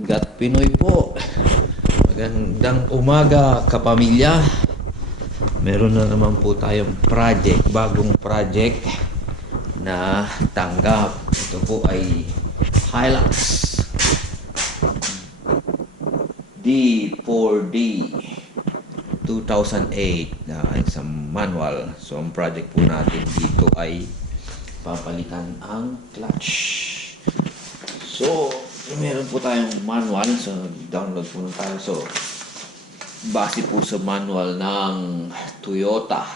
Gat Pinoy po. Magandang umaga, kapamilya. Meron na naman po tayong project, bagong project na tanggap. Ito po ay Hilux D4D 2008 na isang manual. So ang project po natin dito ay papalitan ang clutch. So meron po tayong manual, so download po na tayo. So base po sa manual ng Toyota,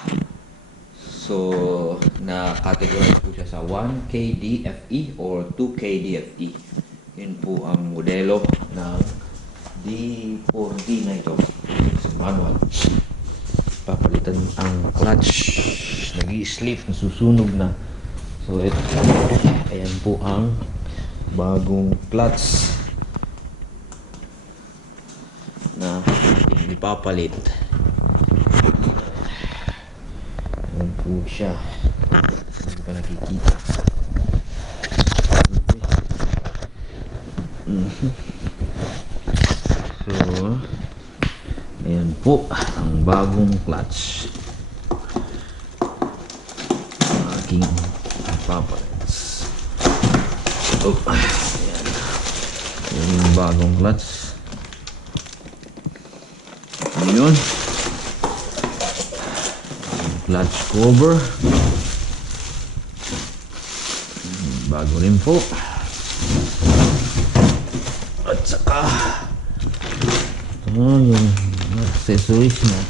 so na-categorize po siya sa 1KDFE or 2KDFE. Yun po ang modelo ng D4D na ito sa manual. Papalitan ang clutch, nag-i-slip, nasusunog na. So ito, ayan po ang bagong clutch na ipapalit. Ayan po siya, hindi pa nakikita. So ayan po ang bagong clutch aking ipapalit. Oh, ayan. Ayan yung bagong clutch. Ayun. Clutch cover. Bago rin po. At saka yung accessories na.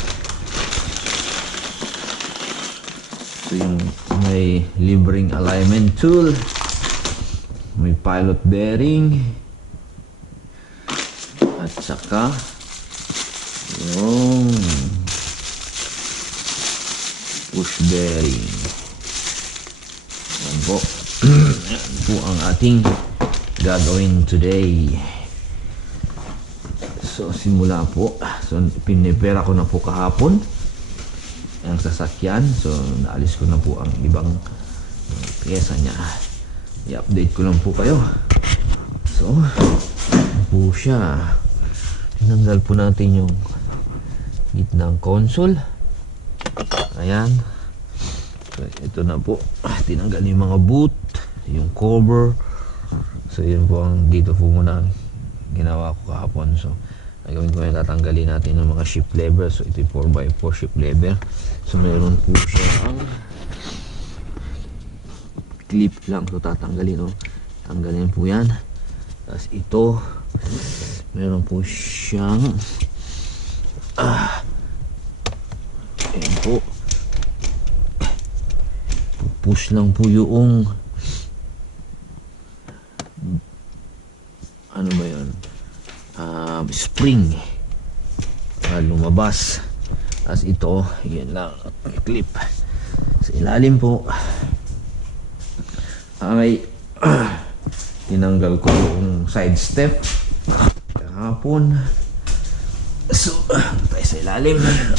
So yung may libreng alignment tool. May pilot bearing at saka yung push bearing. Yan po. Yan po ang ating gagawin today. So simula po, so pinipera ko na po kahapon ang sasakyan. So naalis ko na po ang ibang pyesa niya. I-update ko lang po kayo. So, po siya. Tinanggal po natin yung gitnang console. Ayan. So, ito na po. Tinanggal yung mga boot, yung cover. So, yun po ang dito po muna ginawa ko kahapon. So, gagawin ko na, tatanggalin natin yung mga shift lever. So, ito yung 4x4 shift lever. So, meron po siya ang clip lang, so tatanggalin, oh. Tanggalin po yan. Tapos ito meron po siyang ayan po, push lang po yung ano ba yun, spring para lumabas. Tapos ito, yan lang clip sa ilalim po ay tinanggal ko yung side step kahapon. So tayo sa ilalim. Ayan,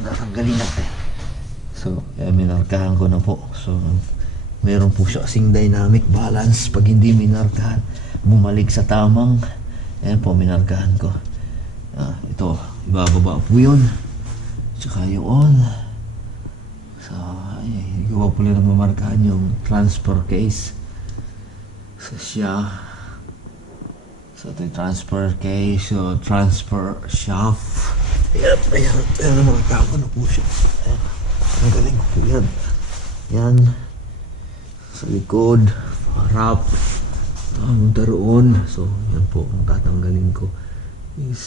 tatanggalin natin. So minarkahan ko na po. So meron po siya kasing dynamic balance. Pag hindi minarkahan, bumalik sa tamang. Ayan po, minarkahan ko. Ito, ibababa po yun, tsaka yung on. So, hindi ko pa pala nagmamarkahan yung transfer case. So, siya. So, ito yung transfer case. So, transfer shaft. Ayan, ayan. Ayan, namarkahan ko na po siya. Ayan. Ang galing ko po yan. Yan. Sa likod. Harap. Munta roon. So, yan po. Ang tatanggalin ko is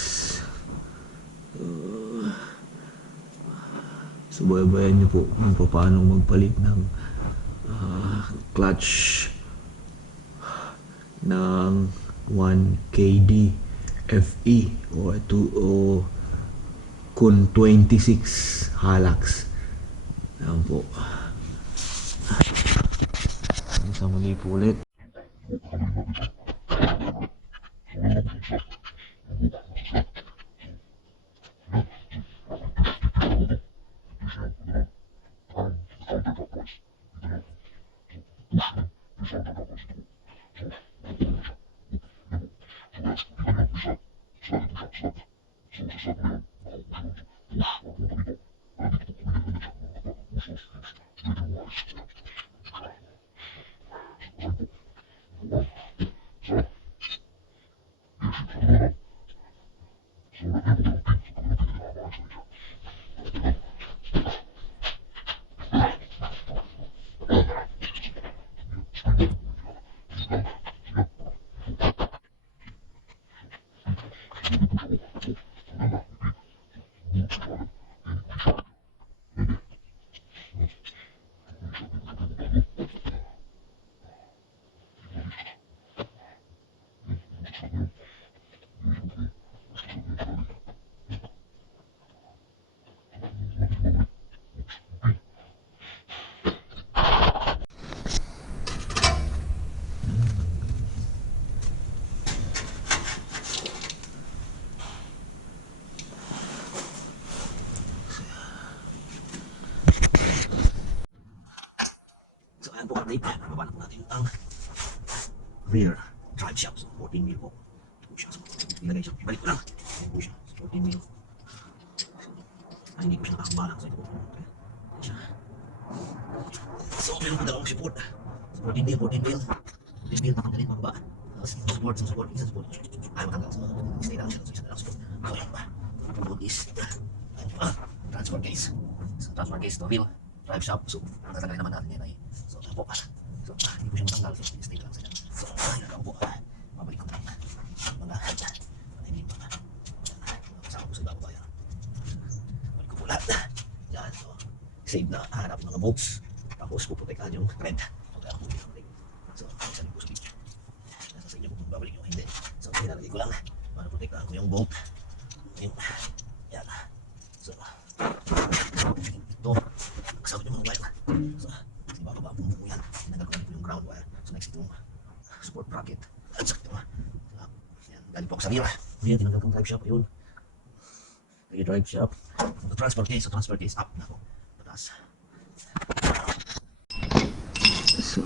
subaybayan nyo po kung paano magpalit ng clutch ng 1KD FE o kun 26 Hilux. Ayan po. Isa muli po ulit. update. Bababa na po natin ang rear drive shaft. So, 14 mil po. Ito po siya. So, ilagay siya. Ibalik ko lang. Ito po siya. So, 14 mil. Ay, hindi ko siya nakakabalang. So, ito po. Ito siya. So, meron po dalawang support. So, 14 mil, 14 mil. 14 mil, tatanggalin pababa. Support, isang support, isang support. Ayaw matanggal. So, stay lang siya. So, isang lang support. So, yun pa. Support is transfer case. So, transfer case to wheel. Drive shaft. So, natanggalin naman natin yan ay. So, po. So, hindi ko siya matanggal. So, stay lang siya. So, ayun ako po. Pabalik ko lang. Mga hindi pa. Kasama ko sa ibabaw yan. Balik ko po lahat. Yan. So, save na hanapin mga bolts. Tapos puprotektahan yung thread. So, kaya ako pinabalik. So, isa ko sa video. Nasa sa inyo kung babalik yung hindi. So, nilalagay ko lang para protektahan ko yung bolt. Yung, yan. So, ito. Kasama yung mga wire. So, ibababa po mo yan. Tinanggal ko yung ground wire. So, next itong support bracket. At sakit mo. Yan. Galing po ako sa rear. Ayan, tinanggal ko yung drive shaft. Ayun. Yung drive shaft. The transfer case. So, transfer case up na po. Pataas. So,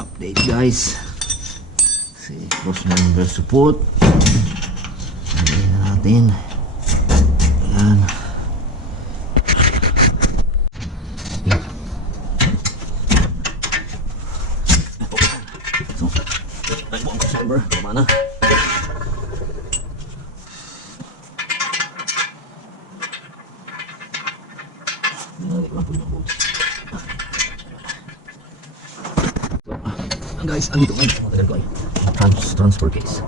update guys. Si cross member support. Ayan natin. Ayan. So, tayo po ang cross member. Tama na. Nalagay ko lang po yung bolts. Guys, andito ngayon sa matagal ko ay transfer case.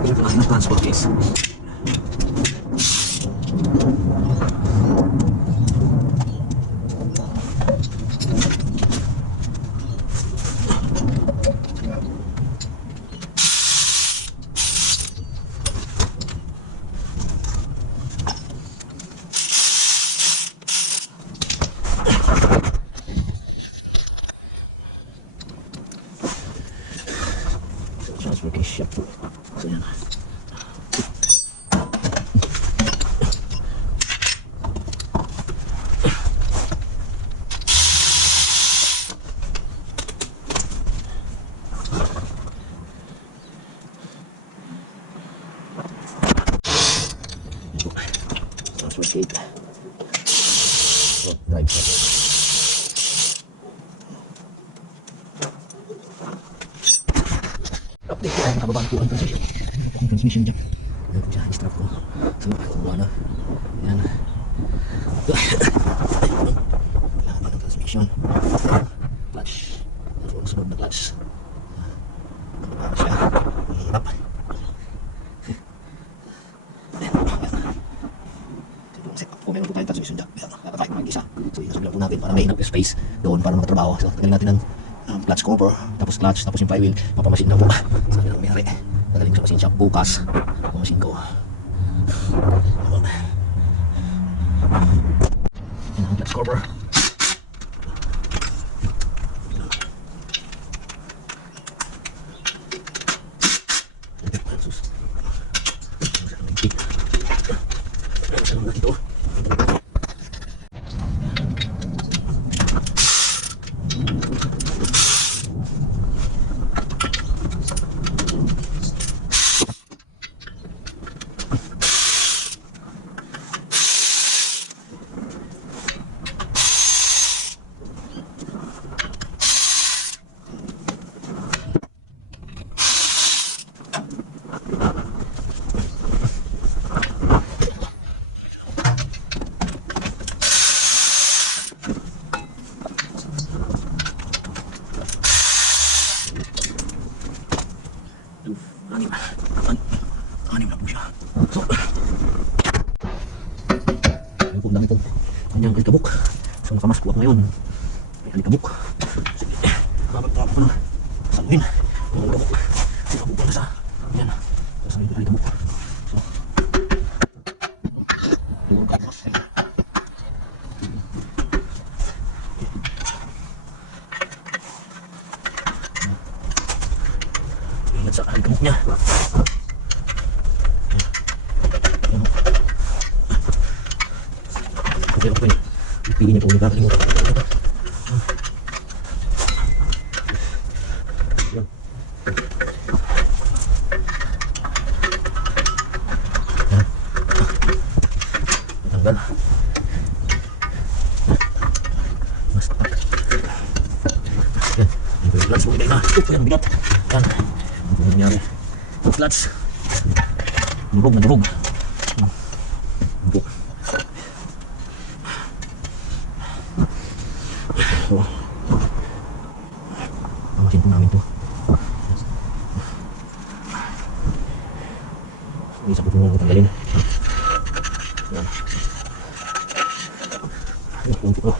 Ito na yung transfer case. Transfer case siya po. So yan. Transfer case. So, drive shaft. Update ko ay nakababaan po ang transmission. Ang transmission dyan. Ayan po siya, i-strap ko. So, kumuha na. Ayan. Ayan ang transmission. Clutch. Ayan po ang sunod na clutch. Nakababaan siya. Hirap. Ayan. Ito po ang setup ko. Meron po tayong transmission dyan. Ayan. Nakatayo po ang isa. So, inasog lang po natin para may enough space doon para makatrabaho. So, tagalin natin ng clutch cover, tapos clutch, tapos yung flywheel, papamasin na po. So, yun ang mayari. Nagaling sa machine shop bukas. Pamasin ko. Yan ang clutch cover. Ito. Anim na po siya. So, ayun po, dami po. Kanyang alikabok. So, nakamask po ako ngayon. May alikabok. Sige, babagta ako na. Saluhin. Yung alikabok. Ito po pala sa, yan. Sa yung alikabok. So, yung alikabok. Ingat sa alikabok niya. Pero po yun. Pili niyo po. Huwag kakalimutan. Yan. Yan. Tanggal. Mas tapat. Yan. Yung clutch po. Yan. Yan. Bigat. Yan. Ano nangyari? Clutch. Durog na durog. Durog. So, pamasin po namin to. Isa po po muna tanggalin. Yan. Yan po po.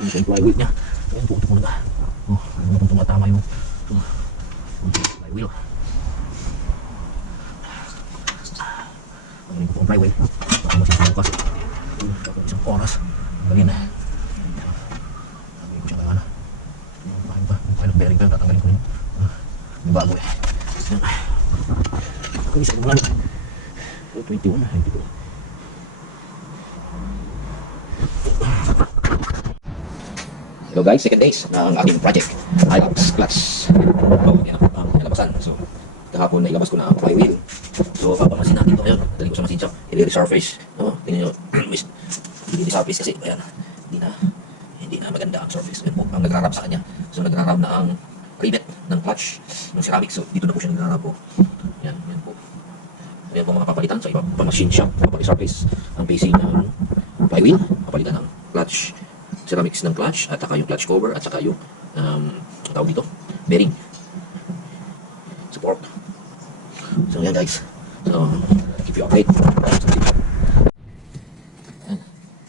Yan po yung flywheel niya. Yan po ito po na. Oh, ano na pong tumatama yung flywheel. Ano po ang flywheel. Baka masin po bukas. Isang oras. Tanggalin na. Tanggalin ko siya kaya na. Yung pilot bearing pa yung tatanggalin ko yun. Yung bago eh. Yan. Ako isa ko lang. 21 na. 22. Hello guys, second days ng aking project. Hilux clutch. So, yan ang nilabasan. So, kahapon na ilabas ko na ang flywheel. So, papamasin natin ito ngayon. Dali ko sa machine shop. I-resurface. No? Tingnan nyo. Hindi surface kasi. Ayan. Hindi na maganda ang surface. Yan po ang nagrarab sa kanya. So, nagrarab na ang rivet ng clutch ng ceramic. So, dito na po siya nagrarab po. Yan po. Ayan po mga papalitan sa iba pang machine shop. Papali-surface ang PC ng flywheel. Papalitan ng clutch ceramics ng clutch at saka yung clutch cover at saka yung tawag dito, bearing support. So yan guys, so keep you update.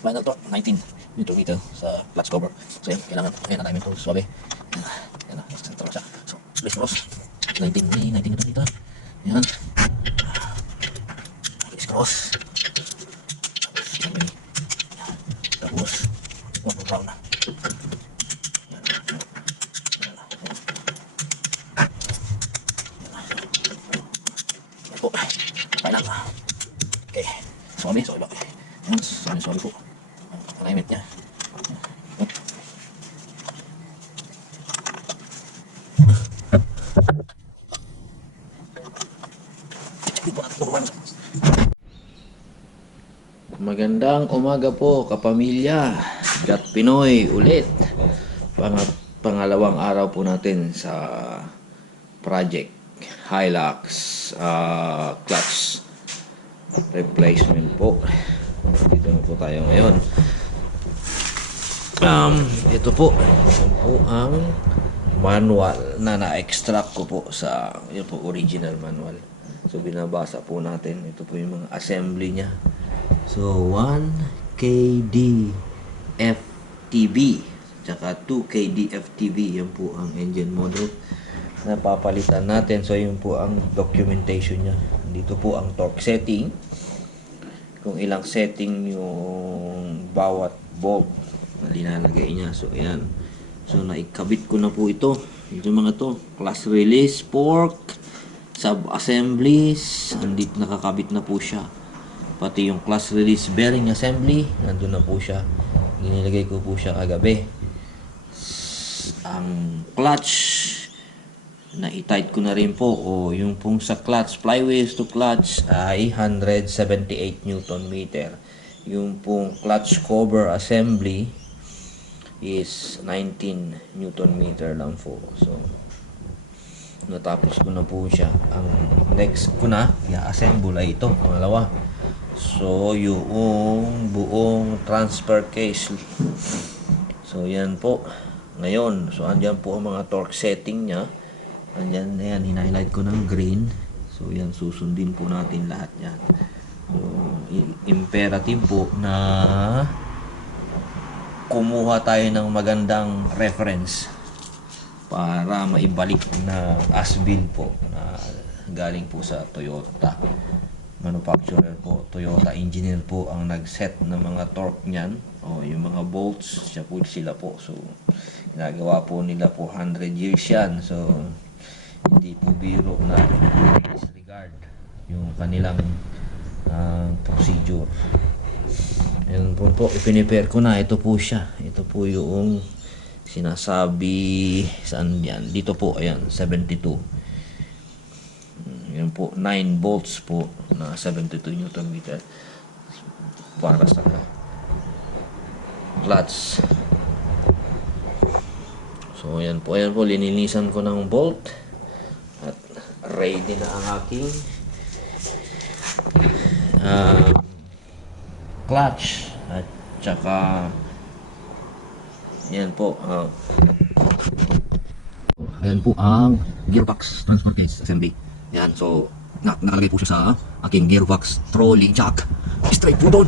Final torque 19 Nm sa clutch cover. So yan, kailangan na tayo ito suwabe. Yan na, center siya. So split cross 19 Nm. Yan, split cross. Tapos brown na. Yan po. Kaya lang. Okay. Sorry ba? Yan, sorry po. Ang alignment niya. Magandang umaga po kapamilya. Gat Pinoy ulit. Pangalawang araw po natin sa project Hilux clutch replacement po. Dito na po tayo ngayon. Ito po ang manual na na-extract ko po sa yun po, original manual. So binabasa po natin. Ito po yung mga assembly niya. So 1 KD FTB tsaka 2 KD FTB, yan po ang engine model na papalitan natin. So yun po ang documentation nya. Dito po ang torque setting, kung ilang setting yung bawat bolt na linalagay nya. So yan, so naikabit ko na po ito mga to, class release, fork, sub assemblies, andito nakakabit na po siya. Pati yung class release bearing assembly, nandun na po siya. Inilagay ko po siya kagabi. Ang clutch, na-tight ko na rin po. O yung pong sa clutch, flywheels to clutch ay 178 Nm. Yung pong clutch cover assembly is 19 Nm lang po. So, natapos ko na po siya. Ang next ko na, i-assemble ay ito, pangalawa. So, yung buong transfer case. So, yan po. Ngayon, so, andyan po ang mga torque setting niya. Andyan, ayan, hinighlight ko ng green. So, yan, susundin po natin lahat yan. So, imperative po na kumuha tayo ng magandang reference para maibalik na as-built po na galing po sa Toyota manufacturer po. Toyota engineer po ang nag-set ng mga torque niyan, o yung mga bolts, siya po sila po. So ginagawa po nila po 100 years yan. So hindi po biro na disregard yung kanilang procedure. Ayan po, ipinipare ko na. Ito po siya. Ito po yung sinasabi, saan yan? Dito po, ayan, 72. Yan po, 9 volts po na 72 Newton meter para sa clutch. So, ayan po, lininisan ko ng bolt at ready na ang aking clutch at saka yan po ayan po ang gearbox transfer case assembly. Yan, so nakalagay po siya sa aking gearbox trolley jack. Straight po doon.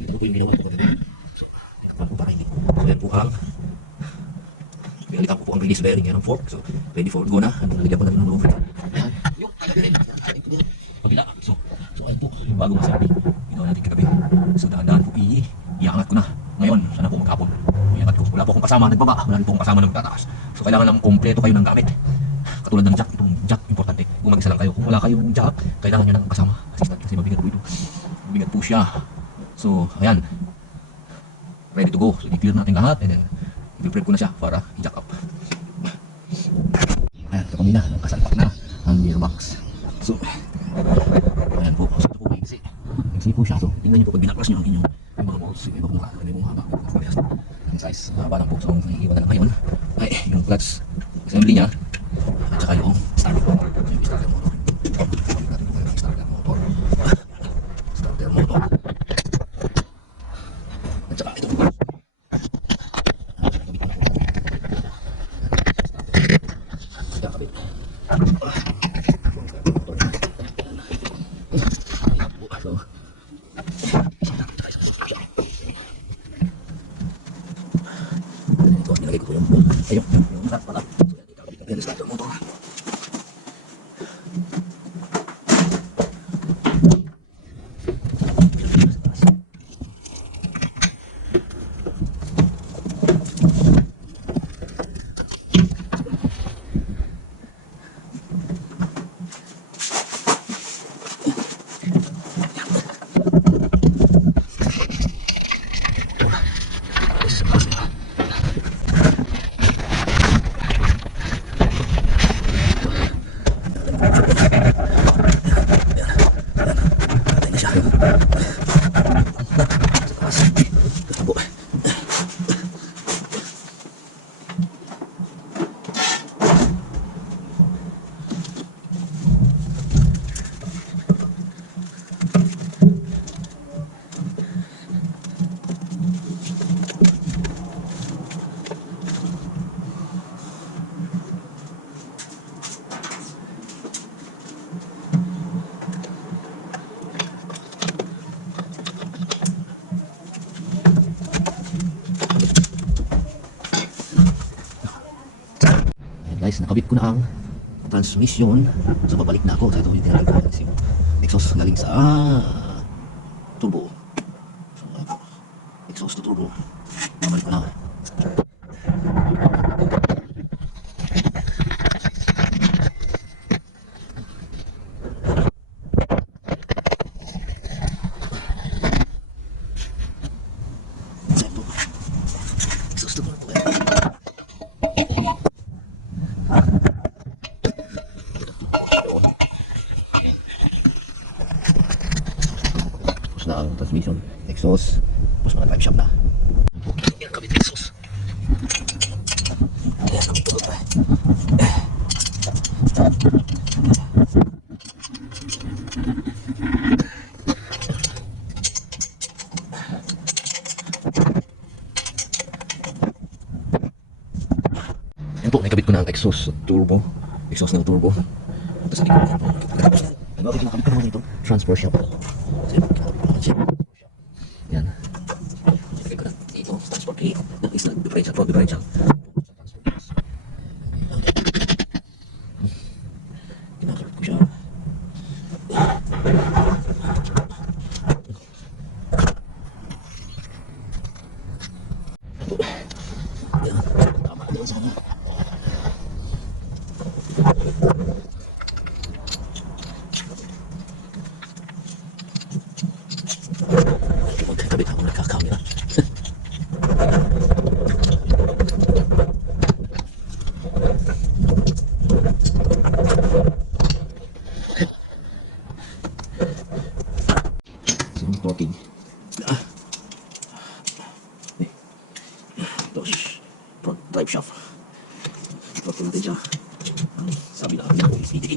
Ito po yung ginawa ko. So, ito po para hindi. So, yan po ang pinalitan ko po ang release bearing. Yan ang fork. So, ready for go na. Nalagyan ko na ng over. Yan. Yung pagila. So ayun po, yung bagong masabi. Ginawa natin kagabi. So, dahan-dahan po iangat ko na. Ngayon, sana po magkapon. Iangat ko. Wala po akong kasama nagbaba. Wala po akong kasama nagtataas. So, kailangan lang kompleto kayo ng gamit. Katulad ng jack. Itong jack, importante. Kung mag-isa lang kayo. Kung wala kayong jack, kailangan nyo ng kasama. Assistant kasi mabigat po ito. Mabigat po siya. So, ayan. Ready to go. So, i-clear natin lahat. And then, i-prep ko na siya para i-jack up. Ayan, ito kami na. Kasalpak na ang gearbox. So, ayan po. So, ito po may iksi. Iksi po siya. So, tingnan nyo po pag binaklas nyo ang inyong mga balls. Iba po mukha. Iba po haba. Ang size. Haba lang po. So, iiwan na lang ngayon. Ay, yung clutch assembly niya. At saka yung starter motor. Yung starter motor. Starter motor. Starter motor. At saka ito. Nilagay ko po yung ayun, yung nut pala. So, yan, starter motor. Guys, nakabit ko na ang transmission. So, babalik na ako. So, ito yung tinatag ko. Yung exhaust galing sa turbo. So, exhaust to turbo. Babalik ko na. Exhaust to turbo. Na ang transmission, exhaust, tapos mga drive shaft na. Yan, kabit exhaust. Yan, kabit tulog pa. Yan po, nakabit ko na ang exhaust turbo. Exhaust ng turbo. Tapos hindi ko na po. Ano, nakabit ko naman ito. Transfer shaft. Yan. Ilagay ko na dito. Transport key. Is na differential. Front differential. Kinakarap ko siya. Yan. Tama ko doon sana. Magkakabit ako na.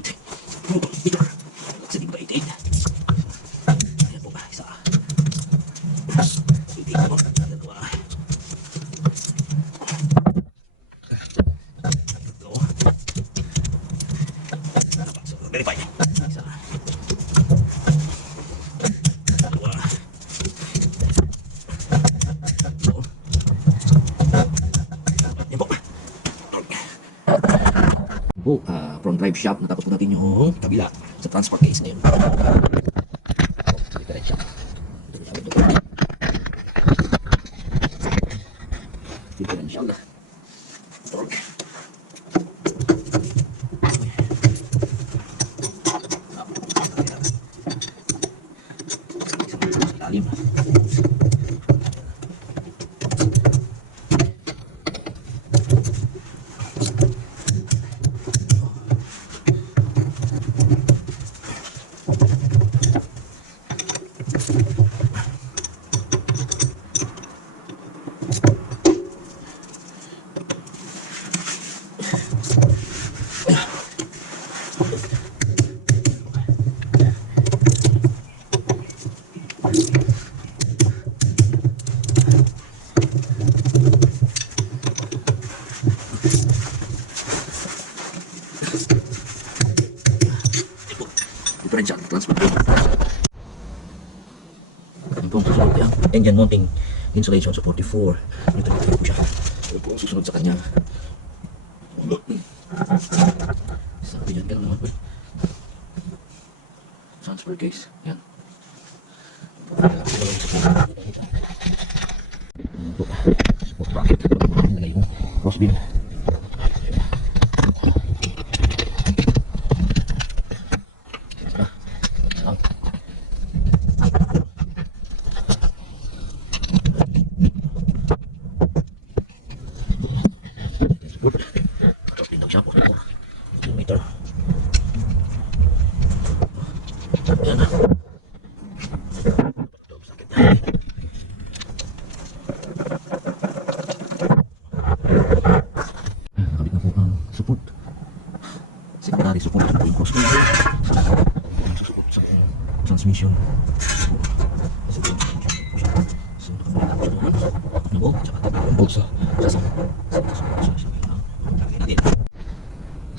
88. Meter. Sa di ba 88? Ayan po ba? Isa. 88 po. Dalawa. Tatlo. Apat. So, verify. Isa. Dalawa. Tatlo. Ayan po. Po, from drive shop, natapos po natin yung kabila sa transfer case ngayon. Differential. Differential. Torque. Lalim. Differential transfer. Ito po susunod yan. Engine mounting insulation so 44. Ito po siya. Ito po susunod sa kanya. Sabi yan, gano'n naman po. Transfer case. Yan. Ayan po. Support bracket. Nilagay yung cross beam. Siya po, 2 meter. Ayan na. Sakit na. Kabit na po ang support. Secondary support po yung cross. Support sa transmission. So, nakapagod na siya naman. Ano? Tsaka yung bolt sa sasang.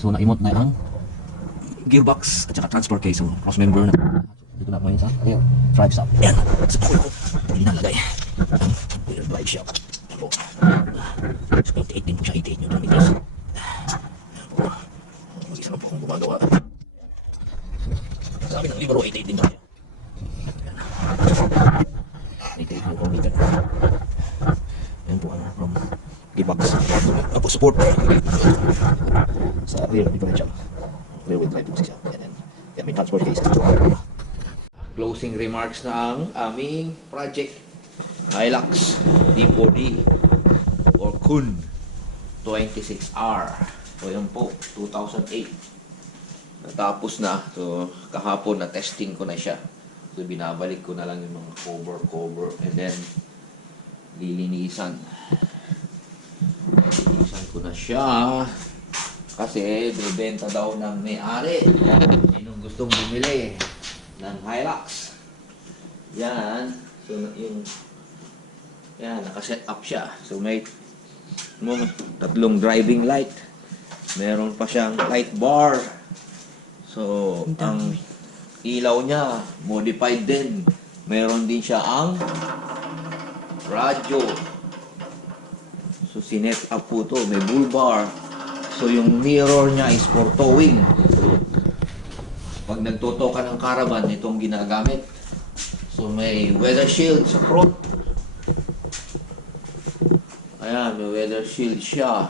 So na-emote na ang gearbox at saka transfer case. So cross member na. Dito na po yun sa drive shop. Ayan. Sa pakul ko. Hindi nalagay. Ang drive shop. Ayan po. So 88 din po siya. 88 Newton meters. Ayan po. Mag-isa lang po akong gumagawa. Sabi ng libro 88 din tayo. Ayan. 88 Newton meter. Ayan po ang from gearbox. Apo support. Sa rear differential. Rear wheel drive po siya. Yan may transfer case. Closing remarks na ang aming project. Hilux D4D or Kun 26R. So yan po, 2008. Natapos na. So kahapon na testing ko na siya. So binabalik ko na lang yung mga cover and then lilinisan. Lilinisan ko na siya. Kasi bibenta daw ng may-ari. Sinong gustong bumili ng Hilux. Yan. So yung yan, nakaset up siya. So may tatlong driving light. Meron pa siyang light bar. So ang ilaw niya modified din. Meron din siya ang radyo. So sinet up po to. May bull bar. So yung mirror niya is for towing. Pag nagtotow ka ng caravan, itong ginagamit. So may weather shield sa front. Ayan, may weather shield siya.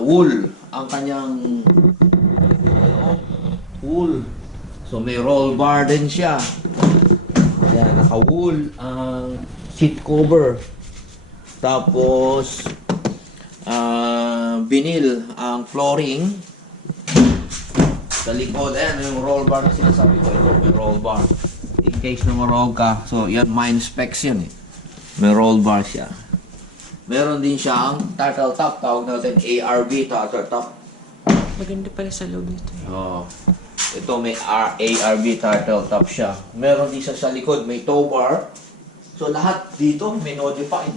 Wool ang kanyang wool. So may roll bar din siya. Ayan, naka-wool ang seat cover. Tapos vinyl ang flooring sa likod. Ayan, yung roll bar na sinasabi ko. Ito, may roll bar. In case na marog ka. So, yan, mine specs yun eh. May roll bar siya. Meron din siya ang turtle top. Tawag natin ARB, turtle top. Maganda pala sa loob nito. Oh. Ito may ARB turtle top siya. Meron din siya sa likod, may tow bar. So lahat dito may modified.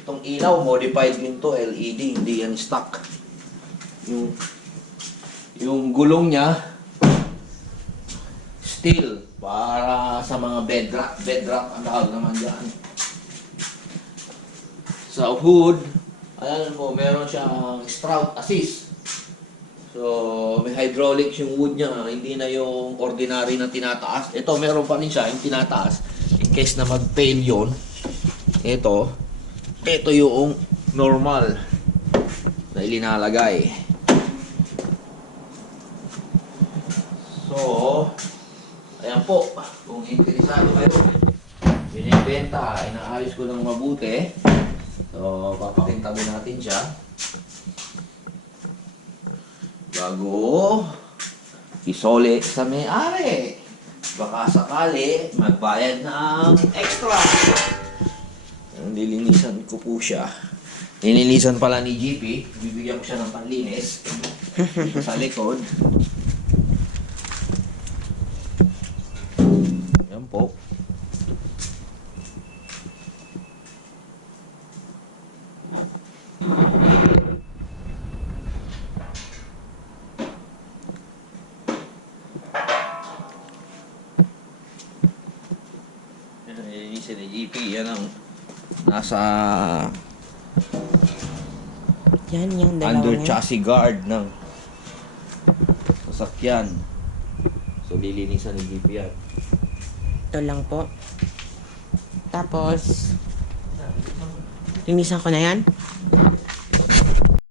Itong ilaw, modified din to, LED, hindi yan stock. Yung gulong niya, steel, para sa mga bedrock ang tawag naman dyan. Sa hood, alam mo, meron siyang sprout assist. So, may hydraulics yung wood niya, hindi na yung ordinary na tinataas. Ito, meron pa rin siya, yung tinataas. In case na mag-fail yun, ito yung normal na ilinalagay. So, ayan po, kung interesado kayo, binibenta, inaayos ko ng mabuti. So, papakintabi natin siya. Bago isole sa may-ari. Baka sakali magbayad ng extra. Nilinisan ko po siya. Nilinisan pala ni GP. Bibigyan ko siya ng panlinis. Dito sa likod. Yan po. Nilinisan ni GP. Yan ang nasa Yan, yung dalawa under niya. chassis guard ng sasakyan. So, lilinisan ni GP yan. Ito lang po. Tapos, linisan ko na yan.